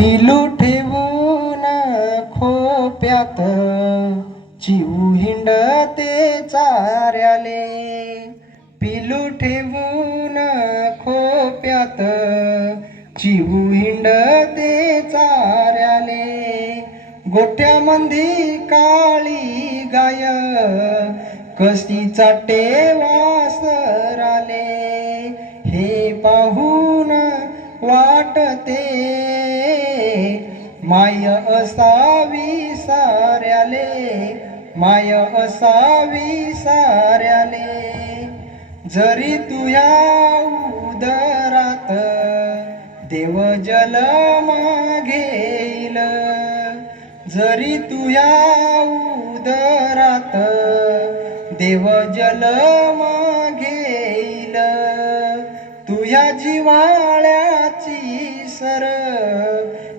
पिलू ठेवून खोप्यात चिऊ हिंडते चाऱ्याले. पिलू ठेवून खोप्यात चिऊ हिंडते चाऱ्याले. गोठ्यामंदी काळी गाय कशी चाटे वासराले. हे पाहून वाटते माय असावी साऱ्याले माय असावी साऱ्याले. जरी तुया उदरात देव जल मागेल जरी तुया उदरात देव जल मागेल तुया जिवाळ्या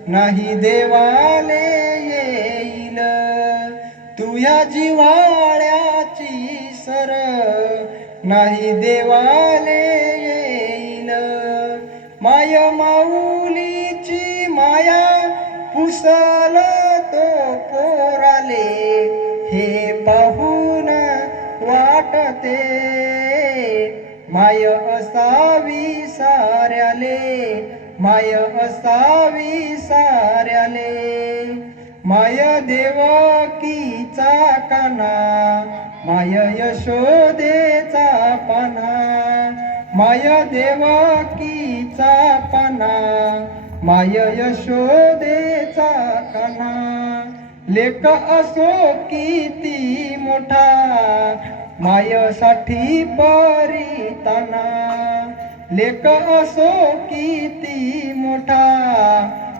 नाही देवाले येईल. तुया जिवाळ्याची सर. नाही देवाले येईल. माय माऊलीची माया पुसल तो पोराले. हे पाहून वाटते. माय असावी साऱ्याले माय असावी साऱ्याले. माय देवकीचा काना. माय यशोदेचा पाना. माय देवकीचा पाना. माय यशोदेचा काना. लेख असो किती मोठा. मायसाठी परिताना. लेख असो किती मोठा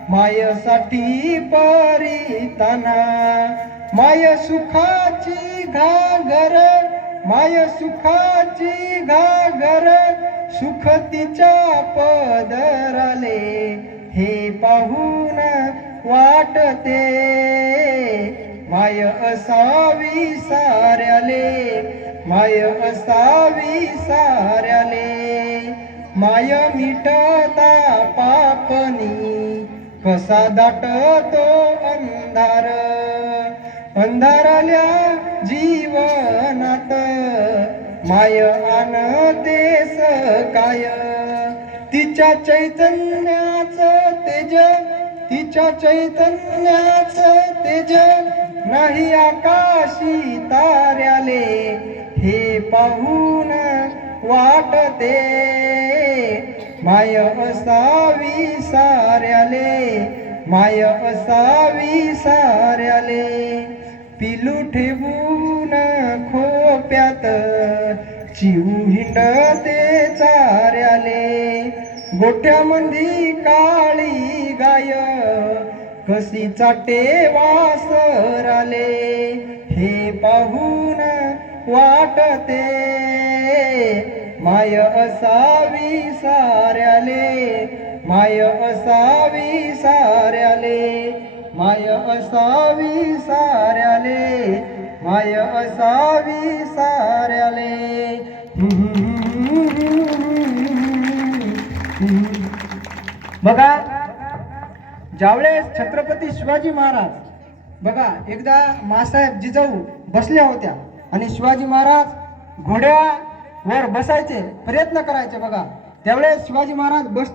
मायसाठी परिताना. माय सुखाची घागर माय सुखाची घागर सुख तिच्या पदराले. हे पाहून वाटते माय असावी साऱ्याले. माय असावी साऱ्याले माय मिटता पापनी कसा दाटतो अंधार. अंधाराल्या जीवनात माय आणतेस काय तिच्या चैतन्याचं तेज तिच्या चैतन्याचं तेज नाही आकाशी ताऱ्याले हे पाहून वाटते. माय असावी साऱ्याले माय असावी साऱ्याले. पिलू ठेवून खोप्यात चिऊ हिंडते चाऱ्याले. गोठ्यामंदी काळी गाय कशी चाटे वासराले. हे पाहून वाटते माय असावी साऱ्याले माय असावी साऱ्याले माय असावी साऱ्याले माय असावी साऱ्याले. बघा ज्यावेळेस छत्रपती शिवाजी महाराज बघा एकदा मासाहेब जिजाऊ बसल्या होत्या आणि शिवाजी महाराज घोड्या वर बसायचे प्रयत्न करायचे बघा. त्यावेळेस शिवाजी महाराज बस